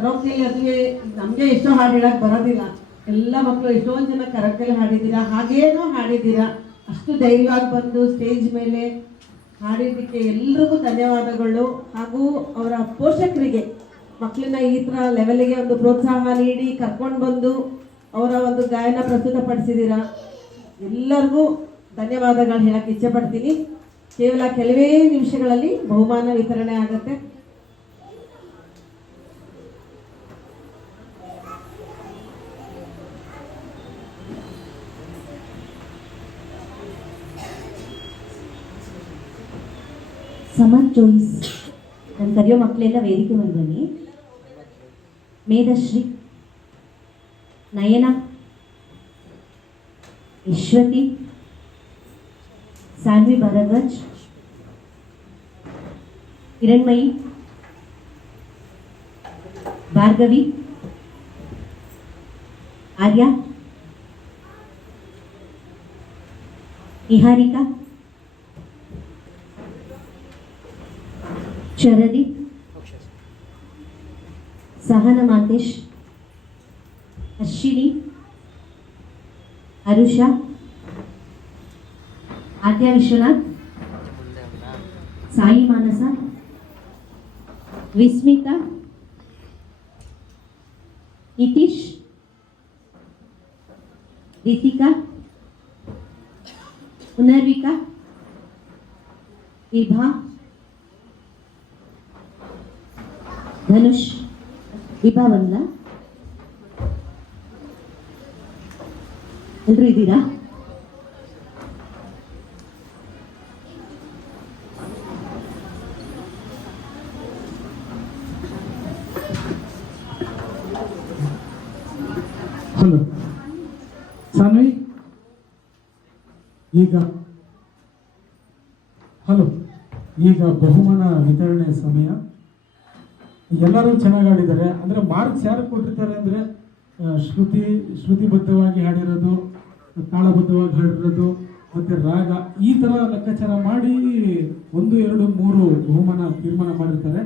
ಕರೋಕೆಯಲ್ಲಿ ಅದುವೆ ನಮಗೆ ಎಷ್ಟೋ ಹಾಡು ಹೇಳಕ್ಕೆ ಬರೋದಿಲ್ಲ. ಎಲ್ಲ ಮಕ್ಕಳು ಎಷ್ಟೊಂದು ಜನ ಕರೋಕೆಯಲ್ಲಿ ಹಾಡಿದ್ದೀರಾ, ಹಾಗೇನೋ ಹಾಡಿದ್ದೀರಾ. ಅಷ್ಟು ಧೈರ್ಯವಾಗಿ ಬಂದು ಸ್ಟೇಜ್ ಮೇಲೆ ಹಾಡಿದ್ದಕ್ಕೆ ಎಲ್ರಿಗೂ ಧನ್ಯವಾದಗಳು. ಹಾಗೂ ಅವರ ಪೋಷಕರಿಗೆ ಮಕ್ಕಳನ್ನ ಈ ಥರ ಲೆವೆಲ್ಗೆ ಒಂದು ಪ್ರೋತ್ಸಾಹ ನೀಡಿ ಕರ್ಕೊಂಡು ಬಂದು ಅವರ ಒಂದು ಗಾಯನ ಪ್ರಸ್ತುತಪಡಿಸಿದ್ದೀರಾ. ಎಲ್ಲರಿಗೂ ಧನ್ಯವಾದಗಳು ಹೇಳಕ್ಕೆ ಇಚ್ಛೆ ಪಡ್ತೀನಿ. ಕೇವಲ ಕೆಲವೇ ನಿಮಿಷಗಳಲ್ಲಿ ಬಹುಮಾನ ವಿತರಣೆ ಆಗುತ್ತೆ. ಸಮರ್ ಚಾಯ್ಸ್ ನಾನು ಕರೆಯೋ ಮಕ್ಕಳೆಲ್ಲ ವೇದಿಕೆ ಮೇಲೆ ಬನ್ನಿ. ಮೇಧಶ್ರೀ, ನಯನ, ಯಶ್ವತಿ, ಸಾನ್ವಿ ಭರದ್ವಾಜ್, ಹಿರಣ್ಮಯಿ, ಭಾರ್ಗವಿ, ಆರ್ಯ, ನಿಹಾರಿಕಾ, ಶರದಿ, ಸಹನ ಮಾತೇಶ್, ಅಶ್ವಿನಿ, ಅರುಷಾ, ಆದ್ಯ ವಿಶ್ವನಾಥ್, ಸಾಯಿ ಮಾನಸ, ವಿಸ್ಮಿತಾ, ನಿತೀಶ್, ರಿತಿಕಾ, ಪುನರ್ವಿಕಾ, ವಿಭಾ, ಧನುಷ್, ವಿಭಾ ಬಂದ ಎಲ್ಲರೂ ಇದ್ದೀರಾ? ಹಲೋ ಸಾನ್ವಿ, ಈಗ ಬಹುಮಾನ ವಿತರಣೆ ಸಮಯ. ಎಲ್ಲರೂ ಚೆನ್ನಾಗಿ ಹಾಡಿದ್ದಾರೆ. ಅಂದರೆ ಮಾರ್ಕ್ಸ್ ಯಾರು ಕೊಟ್ಟಿರ್ತಾರೆ ಅಂದರೆ ಶ್ರುತಿಬದ್ಧವಾಗಿ ಹಾಡಿರೋದು, ತಾಳಬದ್ಧವಾಗಿ ಹಾಡಿರೋದು ಮತ್ತು ರಾಗ, ಈ ಥರ ಲೆಕ್ಕಾಚಾರ ಮಾಡಿ 1, 2, 3 ಬಹುಮಾನ ತೀರ್ಮಾನ ಮಾಡಿರ್ತಾರೆ.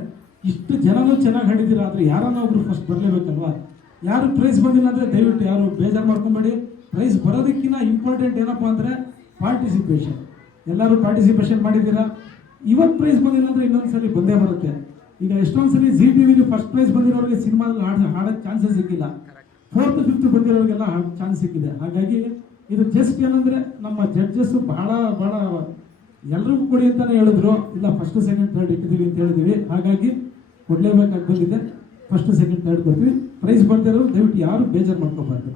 ಇಷ್ಟು ಜನನೂ ಚೆನ್ನಾಗಿ ಹಾಡಿದ್ದೀರ, ಆದರೆ ಯಾರನ್ನ ಒಬ್ರು ಫಸ್ಟ್ ಬರಲೇಬೇಕಲ್ವಾ? ಯಾರು ಪ್ರೈಸ್ ಬಂದಿಲ್ಲ ಅಂದರೆ ದಯವಿಟ್ಟು ಯಾರು ಬೇಜಾರು ಮಾಡ್ಕೊಂಬೇಡಿ. ಪ್ರೈಸ್ ಬರೋದಕ್ಕಿಂತ ಇಂಪಾರ್ಟೆಂಟ್ ಏನಪ್ಪ ಅಂದರೆ ಪಾರ್ಟಿಸಿಪೇಷನ್. ಎಲ್ಲರೂ ಪಾರ್ಟಿಸಿಪೇಷನ್ ಮಾಡಿದ್ದೀರಾ. ಇವತ್ತು ಪ್ರೈಸ್ ಬಂದಿಲ್ಲ ಅಂದರೆ ಇನ್ನೊಂದು ಸಲ ಬಂದೇ ಬರುತ್ತೆ. ಈಗ ಎಷ್ಟೊಂದು ಸಲ ಜಿ ಟಿ ವಿಲಿ ಫಸ್ಟ್ ಪ್ರೈಸ್ ಬಂದಿರೋರಿಗೆ ಸಿನಿಮಾದಲ್ಲಿ ಹಾಡೋಕ್ಕೆ ಚಾನ್ಸಸ್ ಸಿಕ್ಕಿಲ್ಲ. 4th 5th ಬಂದಿರೋರಿಗೆಲ್ಲ ಚಾನ್ಸ್ ಸಿಕ್ಕಿದೆ. ಹಾಗಾಗಿ ಇದು ಜಸ್ಟ್ ಏನಂದರೆ ನಮ್ಮ ಜಡ್ಜಸ್ಸು ಭಾಳ ಎಲ್ರಿಗೂ ಕೊಡಿ ಅಂತಲೇ ಹೇಳಿದ್ರು. ಇಲ್ಲ, 1st 2nd 3rd ಇಟ್ಟಿದ್ದೀವಿ ಅಂತ ಹೇಳಿದ್ದೀವಿ. ಹಾಗಾಗಿ ಕೊಡಲೇಬೇಕಾಗಿ ಬಂದಿದೆ. 1st 2nd 3rd ಕೊಡ್ತೀವಿ. ಪ್ರೈಸ್ ಬಂದಿರೋರು ದಯವಿಟ್ಟು ಯಾರು ಬೇಜಾರು ಮಾಡ್ಕೋಬಾರ್ದು.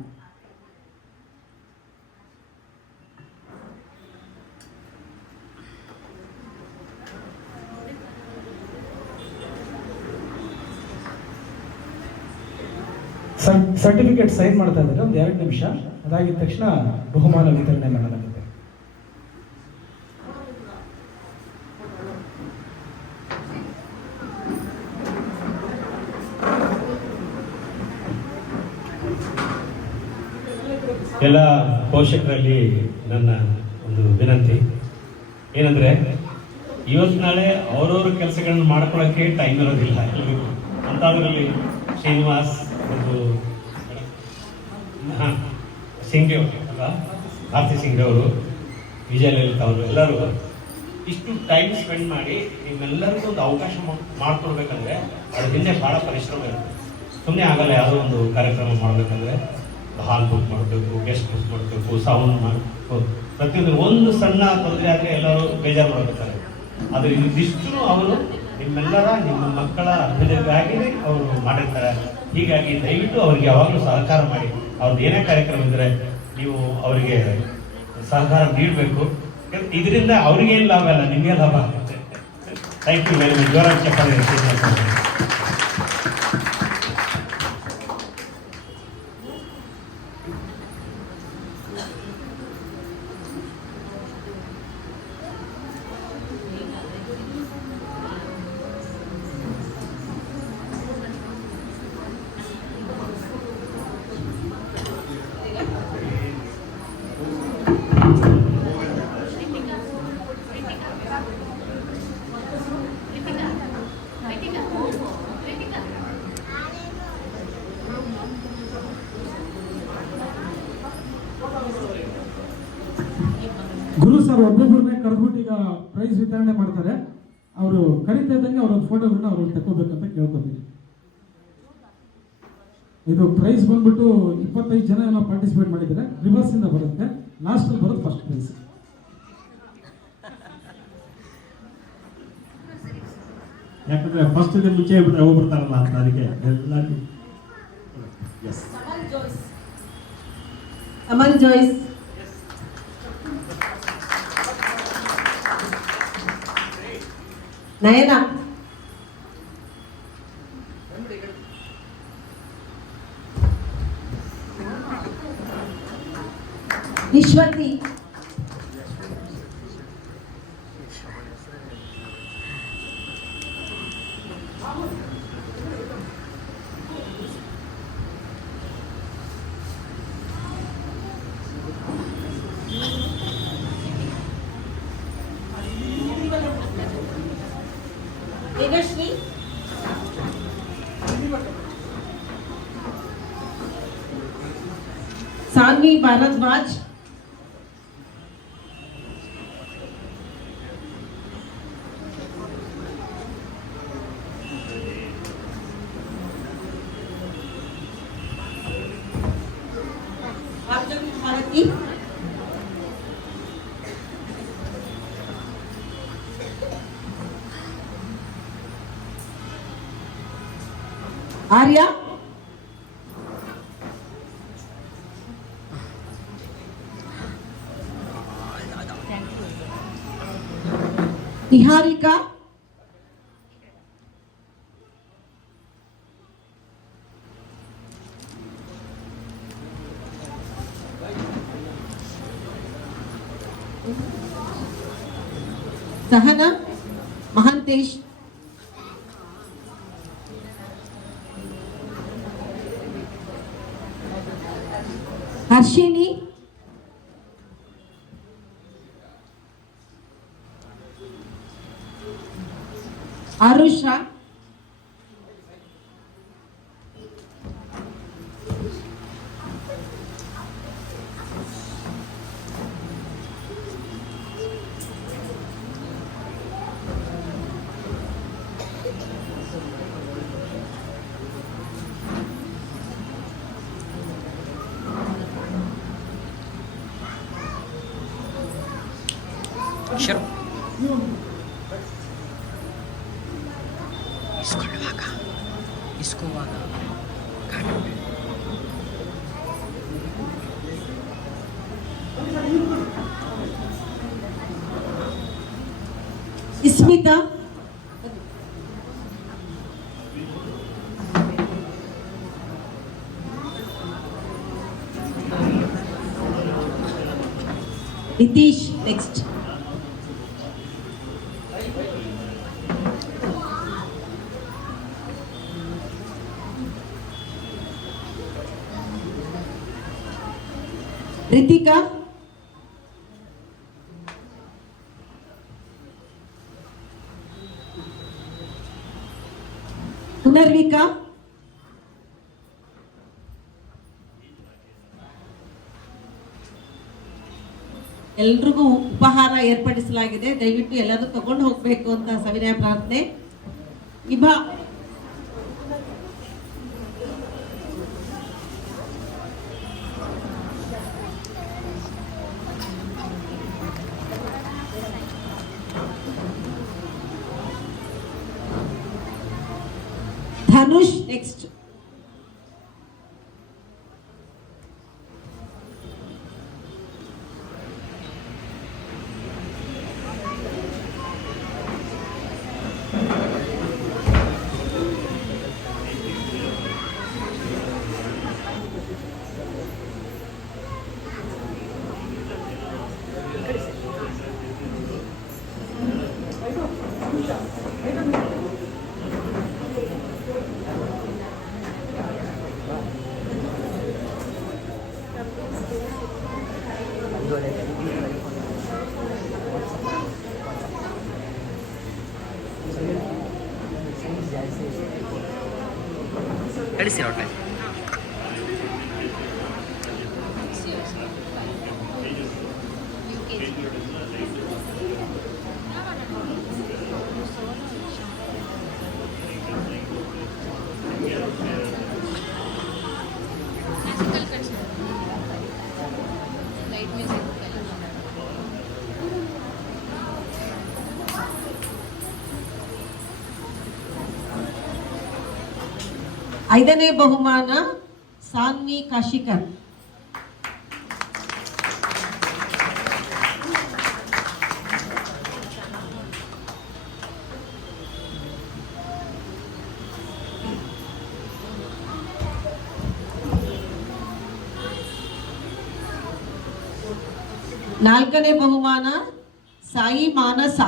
ಸರ್ಟಿಫಿಕೇಟ್ ಸೈನ್ ಮಾಡ್ತಾ ಇದ್ದಾರೆ. ಒಂದು 2 ನಿಮಿಷ. ಅದಾಗಿದ ತಕ್ಷಣ ಬಹುಮಾನ ವಿತರಣೆ ಮಾಡಲಾಗುತ್ತೆ. ಎಲ್ಲ ಪೋಷಕರಲ್ಲಿ ನನ್ನ ಒಂದು ವಿನಂತಿ ಏನಂದರೆ, ಇವತ್ತು ನಾಳೆ ಅವರವ್ರ ಕೆಲಸಗಳನ್ನು ಮಾಡ್ಕೊಳ್ಳೋಕ್ಕೆ ಟೈಮ್ ಇರೋದಿಲ್ಲ ಎಲ್ರಿಗೂ. ಅಂಥದ್ರಲ್ಲಿ ಶ್ರೀನಿವಾಸ್ ಮತ್ತು ಸಿಂಗ್ರೆ ಅಲ್ಲ, ಭಾರತಿ ಸಿಂಗ್ರೆ ಅವರು, ವಿಜಯಲಲಿತಾ ಅವರು, ಎಲ್ಲರೂ ಇಷ್ಟು ಟೈಮ್ ಸ್ಪೆಂಡ್ ಮಾಡಿ ನಿಮ್ಮೆಲ್ಲರಿಗೂ ಒಂದು ಅವಕಾಶ ಮಾಡ್ಕೊಡ್ಬೇಕಂದ್ರೆ ಅದ್ರ ಹಿಂದೆ ಭಾಳ ಪರಿಶ್ರಮ ಇರುತ್ತೆ. ಸುಮ್ಮನೆ ಆಗಲ್ಲ. ಯಾವುದೋ ಒಂದು ಕಾರ್ಯಕ್ರಮ ಮಾಡಬೇಕಂದ್ರೆ ಹಾಲ್ ಬುಕ್ ಮಾಡಬೇಕು, ಗೆಸ್ಟ್ ಬುಕ್ ಮಾಡಬೇಕು, ಸೌಂಡ್ ಮಾಡಬೇಕು, ಪ್ರತಿಯೊಂದು ಒಂದು ಸಣ್ಣ ತೊಂದರೆ ಆದರೆ ಎಲ್ಲರೂ ಬೇಜಾರು ಮಾಡಬೇಕಾದ್ರೆ. ಆದರೆ ಇದಿಷ್ಟು ಅವರು ನಿಮ್ಮ ಮಕ್ಕಳ ಅಭ್ಯುದಯಕ್ಕಾಗಿ ಅವರು ಮಾಡಿರ್ತಾರೆ. ಹೀಗಾಗಿ ದಯವಿಟ್ಟು ಅವರಿಗೆ ಯಾವಾಗಲೂ ಸಹಕಾರ ಮಾಡಿ. ಅವ್ರದ್ದು ಏನೇ ಕಾರ್ಯಕ್ರಮ ಇದ್ದರೆ ನೀವು ಅವರಿಗೆ ಸಹಕಾರ ನೀಡಬೇಕು. ಇದರಿಂದ ಅವ್ರಿಗೇನು ಲಾಭ ಅಲ್ಲ, ನಿಮಗೆ ಲಾಭ ಆಗುತ್ತೆ. Thank you very much. ಜೋರಾಗಿ ಚಪ್ಪಾಳೆ. ಗುರು ಸರ್ ಒಬ್ಬೊಬ್ಬರನ್ನೇ ಕರೆದ್ಬಿಟ್ಟು ಈಗ ಪ್ರೈಸ್ ವಿತರಣೆ ಮಾಡ್ತಾರೆ. ಅವರು ಕರೀತಾ ಇದ್ದಂಗೆ ಅವ್ರ ಫೋಟೋಗಳನ್ನ ಅವ್ರು ತಗೋಬೇಕಂತ ಕೇಳ್ಕೊತೀನಿ. ಇದು ಪ್ರೈಸ್ ಬಂದ್ಬಿಟ್ಟು 25 ಜನ ಏನೋ ಪಾರ್ಟಿಸಿಪೇಟ್ ಮಾಡಿದ್ದಾರೆ. ರಿವರ್ಸ್ ಇಂದ ಬರುತ್ತೆ, ಲಾಸ್ಟ್ ಅಲ್ಲಿ ಬರೋದು ಫಸ್ಟ್ ಪ್ರೈಸ್. ಯಾಕಂದ್ರೆ ಫಸ್ಟ್ ಮುಂಚೆ ಹೇಳ್ಬಿಟ್ರೆ ಹೋಗ್ಬಿಡ್ತಾರಲ್ಲ ಅಂತ ಅದಕ್ಕೆ ಎಲ್ಲರಿಗೂ. ಅಮನ್ ಜಾಯ್ಸ್, ನಯನ, ವಿಶ್ವತಿ, ವೇಗಶ್ರೀ, ಸಾನ್ವಿ ಭಾರದ್ವಾಜ್, ಭಾರತಿ, ಆರ್ಯ, ನಿಹಾರಿಕಾ, ಸಹನಾ, ಮಹಾಂತೇಶ್, ಹರ್ಷಿಣಿ, ಆರುಷ, ಇಸ್ಕೊಳ್ಳುವಾಗ ಇಸ್ಮಿತಾ, ನಿತೀಶ್. ನೆಕ್ಸ್ಟ್ ರಿತಿಕಾ, ಪುನರ್ವಿಕಾ, ಎಲ್ರಿಗೂ ಉಪಹಾರ ಏರ್ಪಡಿಸಲಾಗಿದೆ. ದಯವಿಟ್ಟು ಎಲ್ಲರೂ ತಗೊಂಡು ಹೋಗ್ಬೇಕು ಅಂತ ಸವಿನಯ ಪ್ರಾರ್ಥನೆ. ಇಭಾ, ಧನುಷ್. ನೆಕ್ಸ್ಟ್ ಕಳಿಸಿ ಹೊಟ್ಟೆ UKG. ಐದನೇ ಬಹುಮಾನ ಸಾನ್ವಿ ಕಾಶಿಕರ್. ನಾಲ್ಕನೇ ಬಹುಮಾನ ಸಾಯಿ ಮಾನಸ.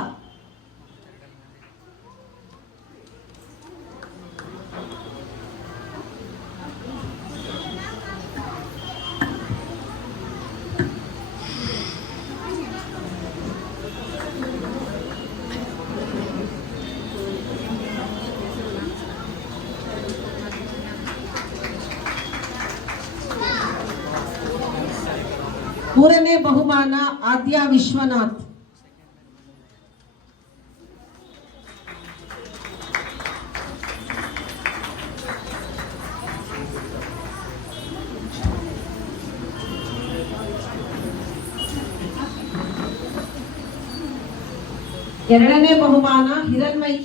ಮೂರನೇ ಬಹುಮಾನ ಆದ್ಯ ವಿಶ್ವನಾಥ್. ಎರಡನೇ ಬಹುಮಾನ ಹಿರಣ್ಮಯಿ.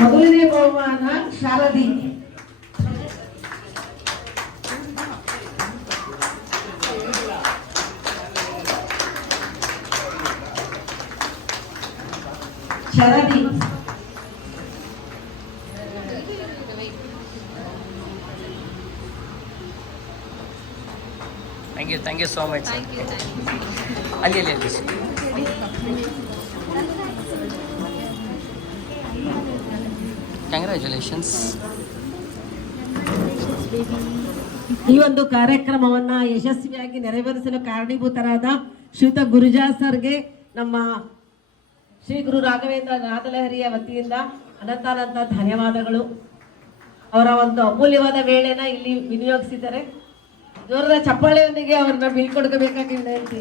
ಮೊದಲನೇ ಬಹುಮಾನ Sharadi. Sharadi. Thank you so much. ಅಲ್ಲಿ ಕಂಗ್ರ್ಯಾಚುಲೇಷನ್ಸ್. ಈ ಒಂದು ಕಾರ್ಯಕ್ರಮವನ್ನ ಯಶಸ್ವಿಯಾಗಿ ನೆರವೇರಿಸಲು ಕಾರಣೀಭೂತರಾದ ಶ್ರೀಯುತ ಗುರುಜಾ ಸರ್ಗೆ ನಮ್ಮ ಶ್ರೀ ಗುರು ರಾಘವೇಂದ್ರ ನಾದಲಹರಿಯ ವತಿಯಿಂದ ಅನಂತಾನಂತ ಧನ್ಯವಾದಗಳು. ಅವರ ಒಂದು ಅಮೂಲ್ಯವಾದ ವೇಳೆನ ಇಲ್ಲಿ ವಿನಿಯೋಗಿಸಿದ್ದಾರೆ. ಜೋರದ ಚಪ್ಪಾಳೆಯೊಂದಿಗೆ ಅವ್ರನ್ನ ಬೀಳ್ಕೊಡ್ಕೋಬೇಕಾಗಿ ವಿನಂತಿ.